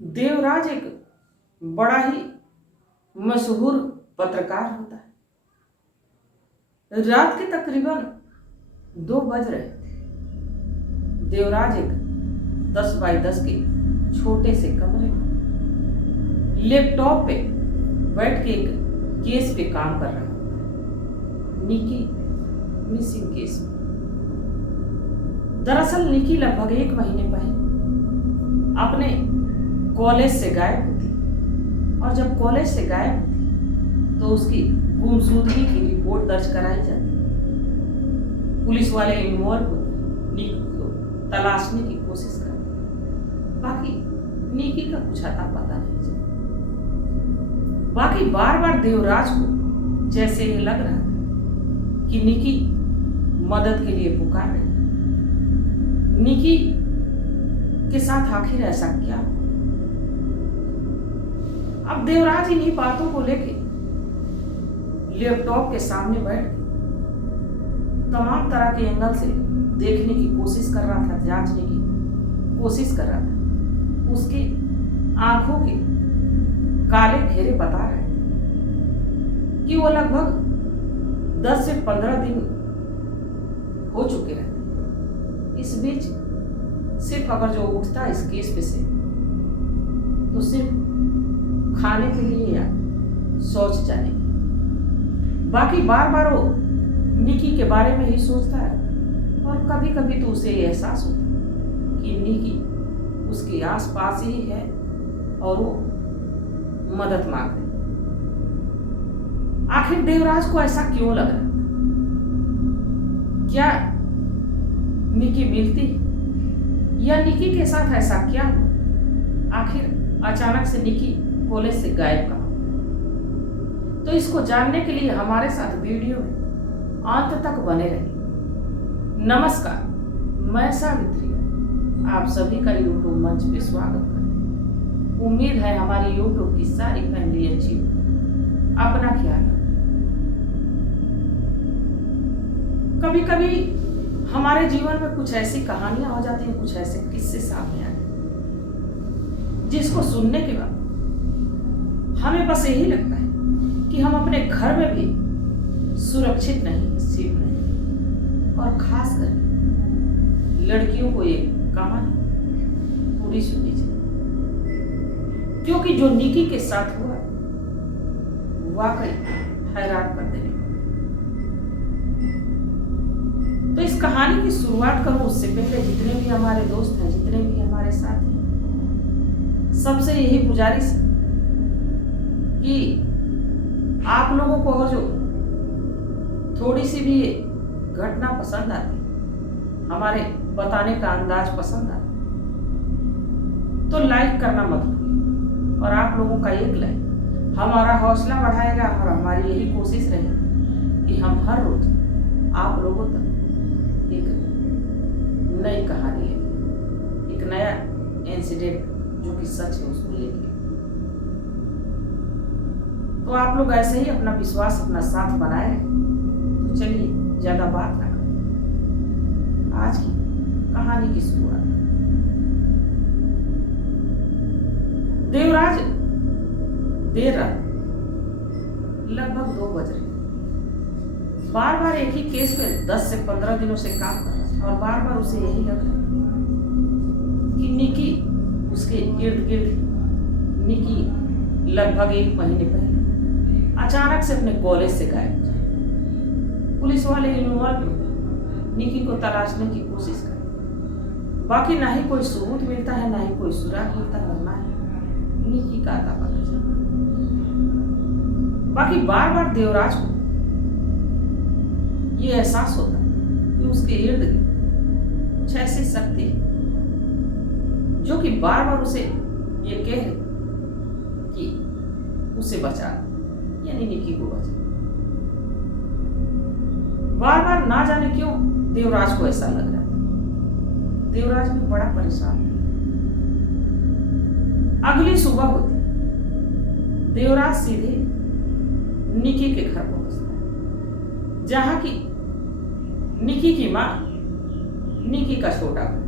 देवराज एक बड़ा ही मशहूर पत्रकार होता है। रात के तकरीबन 2 बज रहे थे। देवराज एक 10 बाई 10 के छोटे से कमरे में लैपटॉप पे बैठ के एक केस पे काम कर रहा है, निकी मिसिंग केस में। दरअसल निकी लगभग 1 महीने पहले अपने कॉलेज से गायब होती, और जब कॉलेज से गायब होती तो उसकी गुमशुदगी की रिपोर्ट दर्ज कराई जाती। पुलिस वाले इन्वॉल्व होते, निकी को तलाशने की कोशिश करते, बाकी निकी का कुछ अता पता नहीं चलता। बाकी बार बार देवराज को जैसे ये लग रहा था कि निकी मदद के लिए पुकार रही। निकी के साथ आखिर ऐसा क्या? अब देवराज इन्हीं बातों को लेके लैपटॉप के सामने बैठ के तमाम तरह के एंगल से देखने की कोशिश कर रहा था, जांचने की कोशिश कर रहा था। उसके आंखों के काले घेरे बता रहे थे कि वो लगभग 10 से 15 दिन हो चुके रहते। इस बीच सिर्फ अगर जो उठता इस केस पे से तो सिर्फ खाने के लिए या शौच जाने की। बाकी बार बार वो निकी के बारे में ही सोचता है, और कभी कभी तो उसे एहसास होता है कि निकी उसके आसपास ही है और वो मदद मांग रही। आखिर देवराज को ऐसा क्यों लग रहा था? क्या निकी मिलती या निकी के साथ ऐसा क्या हुआ? आखिर अचानक से निकी कॉलेज से गायब कहाँ? तो इसको जानने के लिए हमारे साथ वीडियो में अंत तक बने रहिए। नमस्कार, मैं सावित्री, आप सभी का यूट्यूब मंच पे स्वागत करती हूँ। उम्मीद है हमारी यूट्यूब की सारी फैमिली अच्छी हो। अपना ख्याल रखें। कभी कभी हमारे जीवन में कुछ ऐसी कहानियां हो जाती हैं, कुछ ऐसे किस्से सामने आते हैं जिसको सुनने के बाद हमें बस यही लगता है कि हम अपने घर में भी सुरक्षित नहीं, सेफ नहीं। और खास करके लड़कियों को ये कहानी पूरी सुननी चाहिए, क्योंकि जो निकी के साथ हुआ वाकई हैरान कर देने। तो इस कहानी की शुरुआत करूं उससे पहले जितने भी हमारे दोस्त हैं, जितने भी हमारे साथी हैं, सबसे यही गुजारिश है कि आप लोगों को अगर जो थोड़ी सी भी घटना पसंद आती, हमारे बताने का अंदाज पसंद आता, तो लाइक करना मत भूलिए। और आप लोगों का एक लाइक हमारा हौसला बढ़ाएगा, और हमारी यही कोशिश रहेगी कि हम हर रोज आप लोगों तक एक नई कहानी लेके, एक नया इंसिडेंट जो कि सच है उसको लेके। तो आप लोग ऐसे ही अपना विश्वास, अपना साथ बनाए रखें। तो चलिए ज्यादा बात ना करें, आज की कहानी की शुरुआत। देवराज देर रात लगभग 2 बज रहे, बार बार एक ही केस पे 10 से 15 दिनों से काम कर रहा था, और बार बार उसे यही लग रहा कि निकी उसके इर्द गिर्द। निकी लगभग 1 महीने पहले अचानक से अपने कॉलेज से गायब हो जाए। पुलिस वाले इन्वॉल्व निकी को तलाशने की कोशिश कर, बाकी ना ही कोई सबूत मिलता है, ना ही कोई सुराग मिलता है, ना ही निकी का अता पता चलता। बाकी बार बार देवराज को ये एहसास होता कि उसके इर्द गिर्द कुछ ऐसी शक्ति है जो कि बार बार उसे ये कह कि उसे बचा, यानी निकी को बचा। बार बार ना जाने क्यों देवराज को ऐसा लग रहा था। देवराज भी बड़ा परेशान था। अगली सुबह होती देवराज सीधे निकी के घर पहुंचता है, जहां की निकी की मां, निकी का छोटा भाई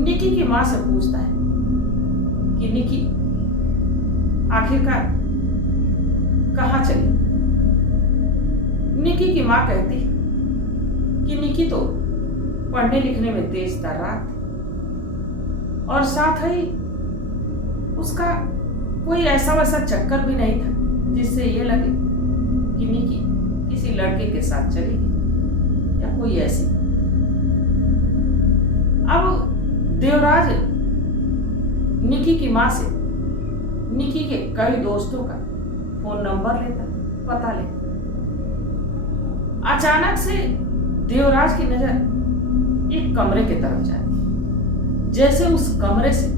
निकी की मां से पूछता है निकी आखिरकार कहाँ चली। निकी की माँ कहती कि निकी तो पढ़ने लिखने में तेज तर्रार थी और साथ ही उसका कोई ऐसा वैसा चक्कर भी नहीं था जिससे ये लगे कि निकी किसी लड़के के साथ चली गई या कोई ऐसी। अब देवराज निकी की माँ से निकी के कई दोस्तों का फोन नंबर लेता, पता लेता। अचानक से देवराज की नजर एक कमरे की तरफ जाती, जैसे उस कमरे से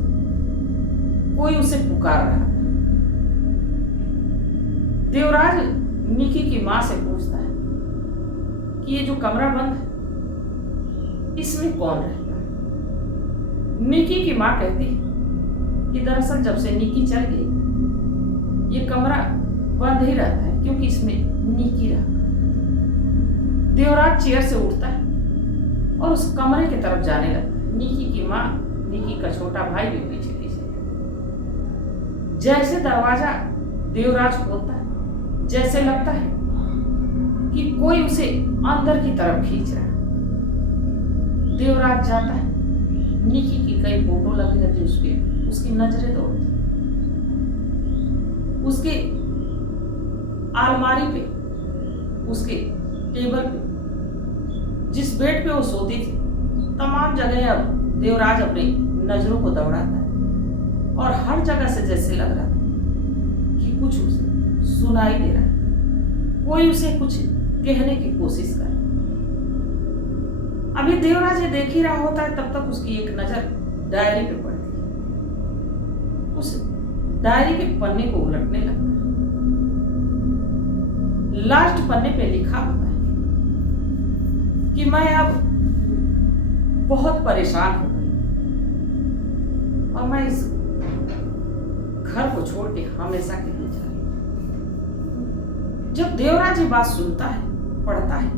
कोई उसे पुकार रहा था। देवराज निकी की माँ से पूछता है कि ये जो कमरा बंद है इसमें कौन रहता है। निकी की माँ कहती कि दरअसल जब से निकी चल गई ये कमरा बंद ही रहता है क्योंकि इसमें निकी रहता है। देवराज चेयर से उठता है और उस कमरे की तरफ जाने लगता है। निकी की माँ, निकी का छोटा भाई भी पीछे पीछे। जैसे दरवाजा देवराज खोलता है, जैसे लगता है कि कोई उसे अंदर की तरफ खींच रहा है। देवराज जाता है, निकी की कई फोटो लगी रहती उसकी नजरें दौड़ती। उसके अलमारी पे, उसके टेबल पे, जिस बेड पे वो सोती थी, तमाम जगह अब देवराज अपनी नजरों को दौड़ाता है और हर जगह से जैसे लग रहा था कि कुछ उसे सुनाई दे रहा है, कोई उसे कुछ कहने की कोशिश कर रहा है। अभी देवराज ये देख ही रहा होता है, तब तक उसकी एक नजर डायरी पे पड़ती है। उस डायरी के पन्ने को उलटने लगता है। लास्ट पन्ने पे लिखा होता है कि मैं अब बहुत परेशान हो गई और मैं इस घर को छोड़ के हमेशा के लिए जा रही हूं। जब देवराज ये बात सुनता है, पढ़ता है,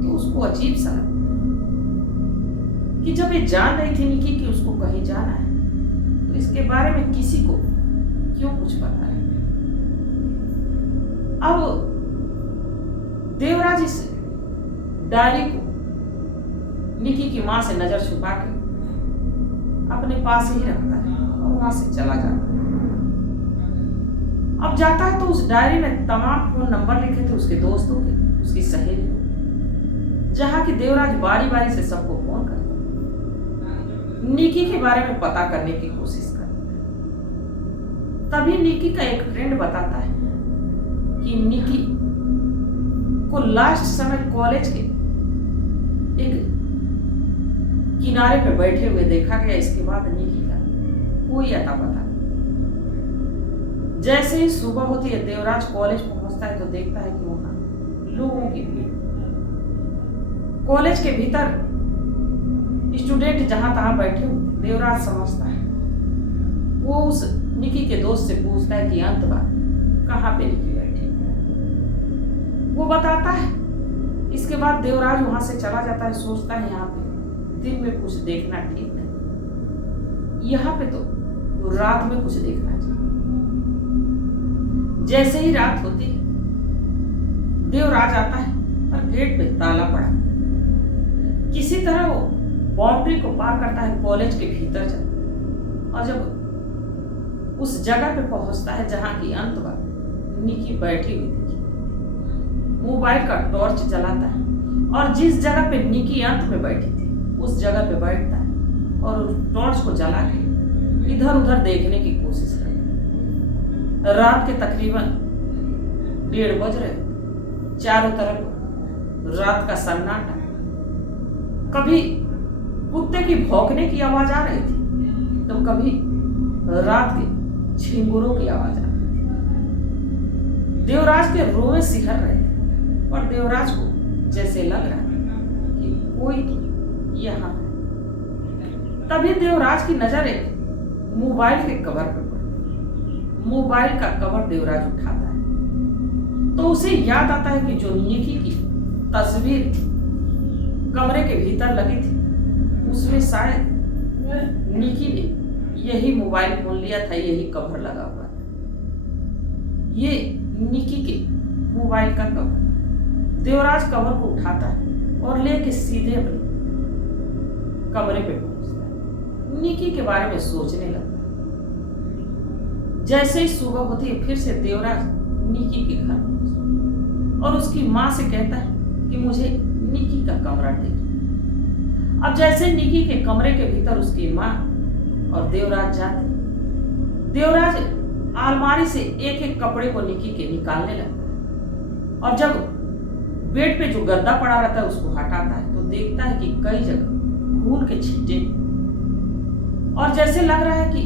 तो उसको अजीब सा लगता है कि जब ये जान रही थी निकी कि उसको कहीं जाना है, तो इसके बारे में किसी को क्यों कुछ पता है। अब देवराज इस डायरी को निकी की माँ से नजर छुपा के अपने पास ही रखता है और वहां से चला जाता है। अब जाता है तो उस डायरी में तमाम फोन नंबर लिखे थे उसके दोस्तों के, उसकी सहेली के, जहां की देवराज बारी बारी से सबको फोन करता है, निकी के बारे में पता करने की कोशिश करता है। तभी निकी का एक फ्रेंड बताता है कि निकी को लास्ट समय कॉलेज के एक किनारे पे बैठे हुए देखा गया। इसके बाद निकी का कोई अता पता नहीं। जैसे ही सुबह होती है, देवराज कॉलेज पहुंचता है तो देखता है कि वहां लोगों की भीड़। कॉलेज के भीतर स्टूडेंट जहां तहां बैठे हुए। देवराज समझता है, वो उस निकी के दोस्त से पूछता है कि अंत बार कहाँ पे निकी बैठी। वो बताता है। इसके बाद देवराज वहां से चला जाता है। सोचता है यहाँ पे दिन में कुछ देखना ठीक नहीं, यहाँ पे तो रात में कुछ देखना चाहिए। जैसे ही रात होती है, देवराज आता है और गेट पे ताला पड़ा। किसी तरह वो बाउंड्री को पार करता है, कॉलेज के भीतर जाता है और जब उस जगह पे पहुंचता है जहां की अंत बार निकी बैठी हुई थी, मोबाइल का टॉर्च जलाता है और जिस जगह पे निकी अंत में बैठी थी उस जगह पे बैठता है और उस टॉर्च को जला के इधर उधर देखने की कोशिश करता है। रात के तकरीबन 1:30 बज रहे, चारों तरफ रात का सन्नाटा। कभी कुत्ते की भौंकने की आवाज आ रही थी तो कभी रात के झिंगुरों की आवाज आ रही थी। देवराज के रोए सिहर रहे थे और देवराज को जैसे लग रहा था कि कोई तो यहाँ है। तभी देवराज की नजर एक मोबाइल के कवर पर पड़ी। मोबाइल का कवर देवराज उठाता है तो उसे याद आता है कि जो निकी की तस्वीर कमरे के भीतर लगी थी उसमें शायद निकी ने यही मोबाइल फोन लिया था, यही कवर लगा हुआ था। ये निकी के मोबाइल का कवर। देवराज कवर को उठाता है और लेके सीधे अपने कमरे पे पहुंचता है। निकी के बारे में सोचने लगता है। जैसे ही सुबह होती है फिर से देवराज निकी के घर पहुंचता और उसकी माँ से कहता है कि मुझे निकी का कमरा देखना। अब जैसे निकी के कमरे के भीतर उसकी माँ और देवराज जाते, देवराज अलमारी से एक एक कपड़े को निकी के निकालने लगता है और जब बेड पे जो गद्दा पड़ा रहता है उसको हटाता है तो देखता है कि कई जगह खून के छींटे और जैसे लग रहा है कि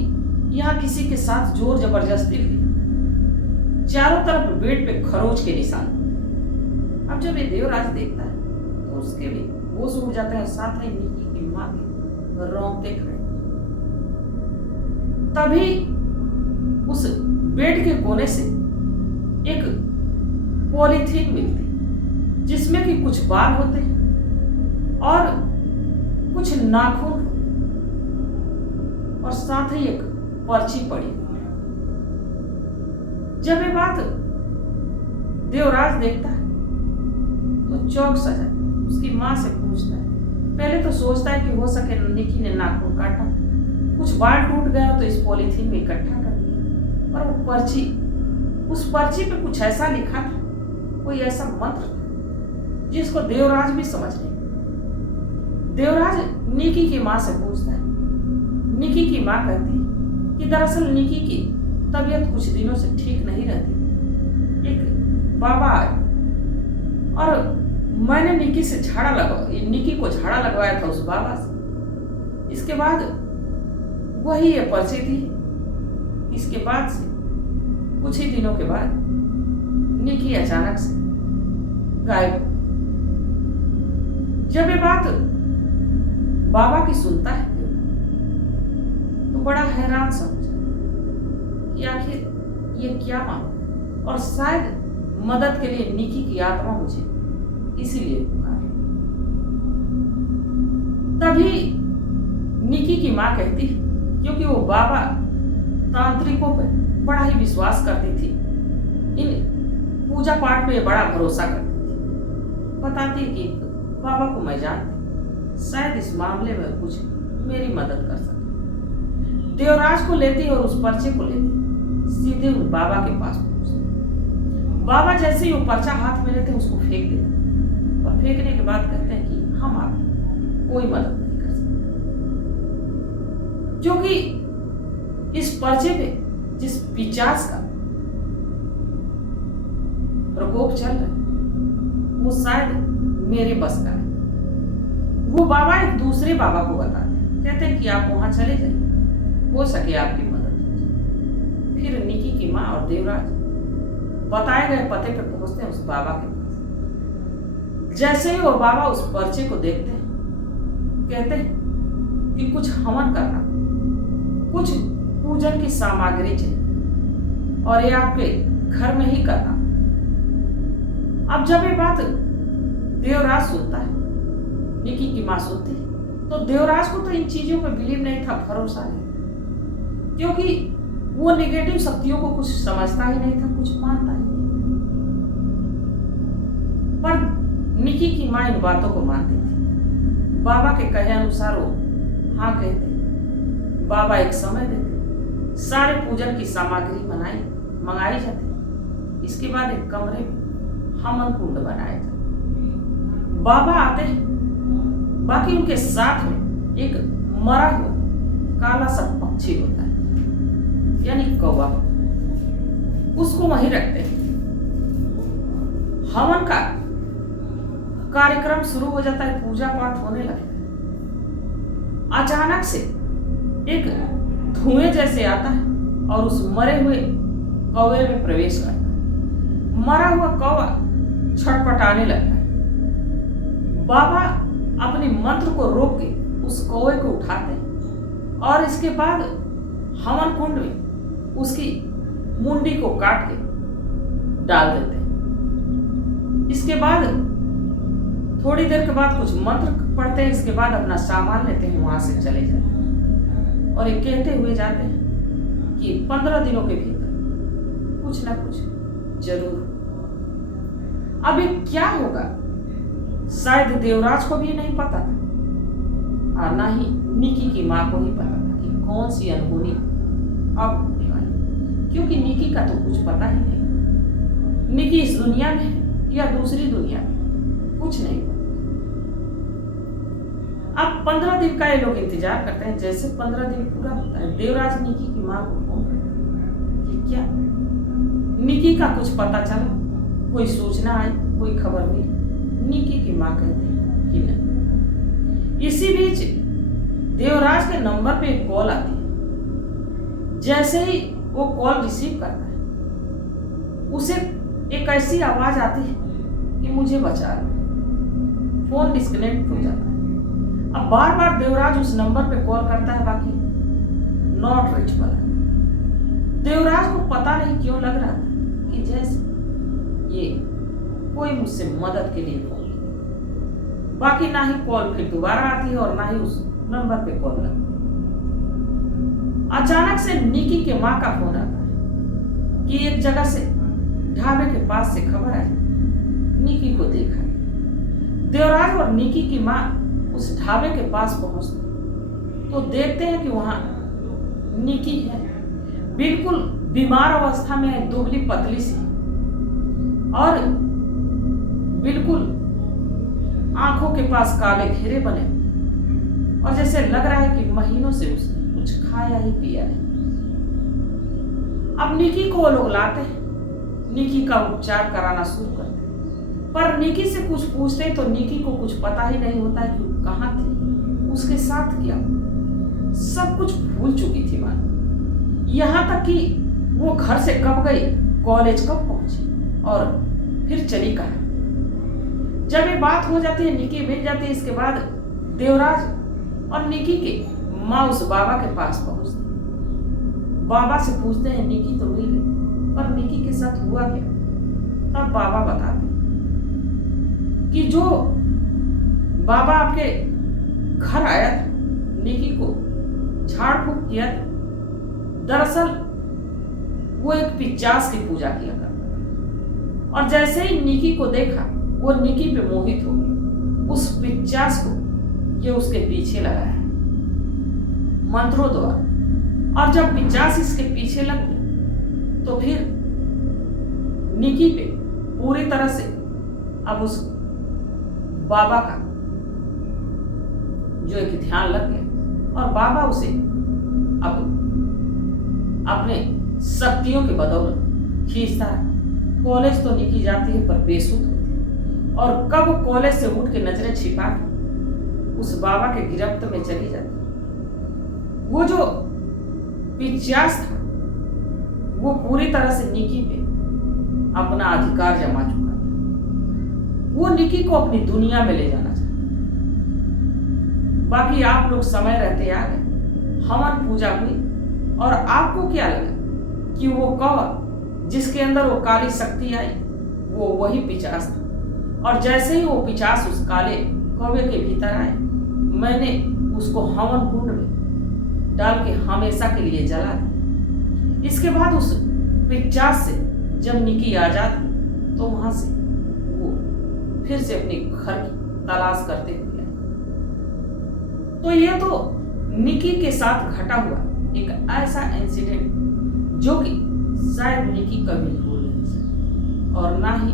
यहाँ किसी के साथ जोर जबरदस्ती हुई। चारों तरफ बेड पे खरोच के निशान। अब जब ये देवराज देखता है तो उसके भी होश उड़ जाते हैं, साथ ही निकी की माँ के रोंगटे खड़े। तभी उस बेड के कोने से एक पॉलीथीन मिलती जिसमें कि कुछ बाल होते और कुछ नाखून और साथ ही एक पर्ची पड़ी हुई है। जब ये बात देवराज देखता है तो चौंक सा जाता है। उसकी माँ से पूछता है, पहले तो सोचता है कि हो सके निकी ने नाखून काटा, कुछ बाल टूट गया तो इस पॉलीथीन में इकट्ठा कर दिया। और वो पर्ची, उस पर्ची पे कुछ ऐसा लिखा था, कोई ऐसा मंत्र था जिसको देवराज भी समझ नहीं। देवराज निकी की माँ से पूछता है। निकी की माँ कहती है कि दरअसल निकी की तबीयत कुछ दिनों से ठीक नहीं रहती थी। एक बाबा आए और मैंने निकी को झाड़ा लगवाया था उस बाबा से। इसके बाद वही ये पर्ची थी। इसके बाद से कुछ ही दिनों के बाद निकी अचानक से गायब। जब ये बात बाबा की सुनता है तो बड़ा हैरान सा हो जाता है कि आखिर ये क्या मामला, और शायद मदद के लिए निकी की आत्मा मुझे इसीलिए पुकारे। तभी निकी की माँ कहती है, क्योंकि वो बाबा तांत्रिकों पर बड़ा ही विश्वास करती थी, इन पूजा पाठ पे बड़ा भरोसा करती थी। बताती कि बाबा को मैं जानती, शायद इस मामले में कुछ मेरी मदद कर सके। देवराज को लेती और उस पर्चे को लेती सीधे उस बाबा के पास पहुंचती। बाबा जैसे ही वो पर्चा हाथ में लेते उसको फेंक देते और फेंकने के बाद कहते हैं कि हम आपकी कोई मदद नहीं कर सकते, क्योंकि इस पर्चे पे जिस पिशाच का प्रकोप चल रहा है वो शायद मेरे बस का है। वो बाबा एक दूसरे बाबा को बताते हैं, कहते हैं कि आप वहां चले जाइए, हो सके आपकी मदद हो जाए। फिर निकी की माँ और देवराज बताए गए पते पे पहुंचते हैं उस बाबा के पास। जैसे ही वो बाबा उस पर्चे को देखते हैं, कहते हैं कि कुछ हवन करना, कुछ पूजन की सामग्री चाहिए और ये आपके घर में ही करना। अब जब ये बात देवराज सुनता है, निकी की माँ सुनती है, तो देवराज को तो इन चीजों पर बिलीव नहीं था, भरोसा नहीं, क्योंकि वो नेगेटिव शक्तियों को कुछ समझता ही नहीं था, कुछ मानता ही नहीं। पर निकी की माँ इन बातों को मानती थी। बाबा के कहे अनुसार वो हाँ कहते, बाबा एक समय देते, सारे पूजन की सामग्री मंगाई जाती। इसके बाद एक कमरे में हवन कुंड बनाया जाता। बाबा आते हैं, बाकी उनके साथ में एक मरा हुआ काला सा पक्षी होता है, यानी कौवा, उसको वहीं रखते हैं। हवन का कार्यक्रम शुरू हो जाता है, पूजा पाठ होने लगता है। अचानक से एक धुएं जैसे आता है और उस मरे हुए कौवे में प्रवेश करता है। मरा हुआ कौवा छटपटाने लगता है। बाबा अपने मंत्र को रोक के उस कौवे को उठाते हैं और इसके बाद हवन कुंड में उसकी मुंडी को काट के डाल देते हैं। इसके बाद थोड़ी देर के बाद कुछ मंत्र पढ़ते हैं, इसके बाद अपना सामान लेते हैं, वहां से चले जाते हैं। और ये कहते हुए जाते हैं कि 15 दिनों के भीतर कुछ ना कुछ जरूर होगा। अब ये क्या होगा शायद देवराज को भी नहीं पता था और ना ही निकी की माँ को ही पता था कि कौन सी अनहोनी अब होने वाली, क्योंकि निकी का तो कुछ पता ही नहीं। निकी इस दुनिया में है या दूसरी दुनिया में, कुछ नहीं पता। अब 15 दिन का ये लोग इंतजार करते हैं। जैसे 15 दिन पूरा होता है, देवराज निकी की माँ को फोन करते हैं कि क्या निकी का कुछ पता चला, कोई सूचना आई, कोई खबर मिली। निकी की माँ कहती है कि नहीं। इसी बीच देवराज के नंबर पे एक कॉल आती है। जैसे ही वो कॉल रिसीव करता है, उसे एक ऐसी आवाज आती है कि मुझे बचा लो। फोन डिस्कनेक्ट हो जाता है। अब बार बार देवराज उस नंबर पे कॉल करता है, बाकी नॉट रीचेबल है। देवराज को पता नहीं क्यों लग रहा था कि जैसे ये कोई मुझसे मदद के लिए फोन किया। बाकी ना ही कॉल फिर दोबारा आती है और ना ही उस नंबर पे कॉल लगती। अचानक से निकी के माँ का फोन आता है कि एक जगह से ढाबे के पास से खबर आई। निकी को देखा। देवराज और निकी की माँ उस ढाबे के पास पहुंचते तो देखते हैं कि वहां निकी है, बिल्कुल बीमार अवस्था में, दुबली पतली सी और बिल्कुल आंखों के पास काले घेरे बने और जैसे लग रहा है कि महीनों से उसने कुछ खाया ही पिया नहीं। अब निकी को वो लोग लाते हैं, निकी का उपचार कराना शुरू करते हैं, पर निकी से कुछ पूछते तो निकी को कुछ पता ही नहीं होता है कि वो कहाँ थी, उसके साथ क्या, सब कुछ भूल चुकी थी मां। यहाँ तक कि वो घर से कब गई, कॉलेज कब पहुंची और फिर चली कहाँ। जब ये बात हो जाती है, निकी मिल जाती है, इसके बाद देवराज और निकी के माँ उस बाबा के पास पहुंचती। बाबा से पूछते हैं निकी तो मिल गई, पर निकी के साथ हुआ क्या। तब बाबा बताते कि जो बाबा आपके घर आया था, निकी को झाड़ फूक किया था, दरअसल वो एक पिचास की पूजा किया करता था और जैसे ही निकी को देखा वो निकी पे मोहित हो गया। उस पिचास को ये उसके पीछे लगा है मंत्रों द्वारा, और जब पिचास इसके पीछे लग गया तो फिर निकी पे पूरी तरह से अब उस बाबा का जो एक ध्यान लग गया और बाबा उसे अब अपने शक्तियों के बदौलत खींचता है। कॉलेज तो निकी जाती है पर बेसुध होती है और कब कॉलेज से उठ के नजरें छिपा के उस बाबा के गिरफ्त में चली जाती है। वो जो पिचास था वो पूरी तरह से निकी पे अपना अधिकार जमा चुका था। वो निकी को अपनी दुनिया में ले जाना चाहता। बाकी आप लोग समय रहते आ गए, हवन पूजा हुई और आपको क्या लगा कि वो कौवा जिसके अंदर वो काली शक्ति आई वो वही पिचास था, और जैसे ही वो पिचास उस काले कौवे के भीतर आए, मैंने उसको हवन कुंड में डाल के हमेशा के लिए जला दिया। इसके बाद उस पिचास से जब निकी आजाद हुई तो वहां से वो फिर से अपने घर की तलाश करते हुए आए। तो ये तो निकी के साथ घटा हुआ एक ऐसा इंसिडेंट जो कि शायद निकी कभी भूल नहीं सकती और ना ही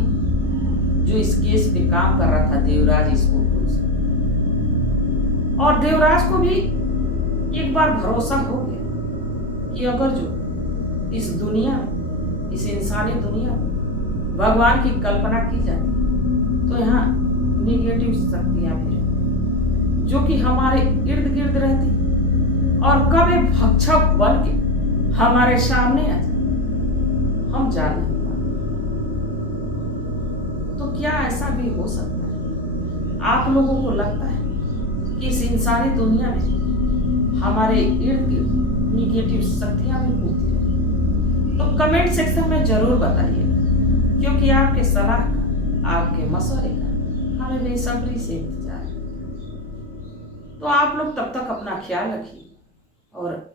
जो इस केस पे काम कर रहा था देवराज इसको भूल सकता। और देवराज को भी एक बार भरोसा हो गया कि अगर जो इस दुनिया में, इस इंसानी दुनिया में भगवान की कल्पना की जाती तो यहाँ निगेटिव शक्तियां भी रहती जो कि हमारे इर्द गिर्द रहती और कब एक भक्षक बन के हमारे सामने आ जाए हम जान नहीं पाते। तो क्या ऐसा भी हो सकता है? आप लोगों को लगता है कि इस इंसानी दुनिया में हमारे इर्द गिर्द निगेटिव शक्तियां भी घूमती रहती? तो कमेंट सेक्शन में जरूर बताइए, क्योंकि आपके सलाह का, आपके मशवरे का हमें बेसब्री से इंतजार है। तो आप लोग तब तक अपना ख्याल रखिए और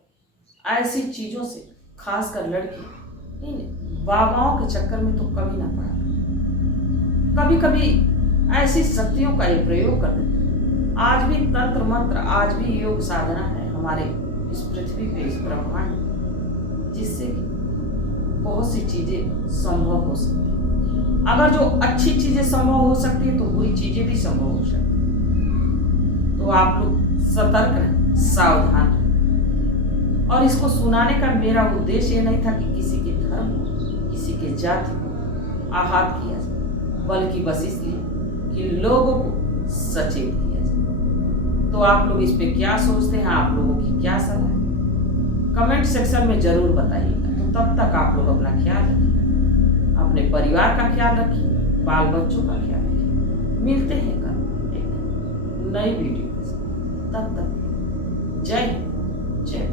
ऐसी चीज़ों से, खासकर लड़की, इन बाबाओं के चक्कर में तो कभी ना पड़ा। कभी कभी ऐसी शक्तियों का ये प्रयोग कर देते हैं। आज भी तंत्र मंत्र, आज भी योग साधना है हमारे इस पृथ्वी पे, इस ब्रह्मांड में, जिससे कि बहुत सी चीजें संभव हो सकती हैं। अगर जो अच्छी चीजें संभव हो सकती है तो बुरी चीजें भी संभव हो सकती हैं। तो आप लोग सतर्क रहें, सावधान रहें। और इसको सुनाने का मेरा उद्देश्य ये नहीं था कि किसी के धर्म को, किसी के जाति को आहत किया जाए, बल्कि बस इसलिए कि लोगों को सचेत किया जाए। तो आप लोग इस पे क्या सोचते हैं, आप लोगों की क्या सलाह है, कमेंट सेक्शन में जरूर बताइएगा। तो तब तक आप लोग अपना ख्याल रखिए, अपने परिवार का ख्याल रखिए, बाल बच्चों का ख्याल रखिए। मिलते हैं कल एक नई वीडियो के साथ। तब तक जय हिंद, जय भारत।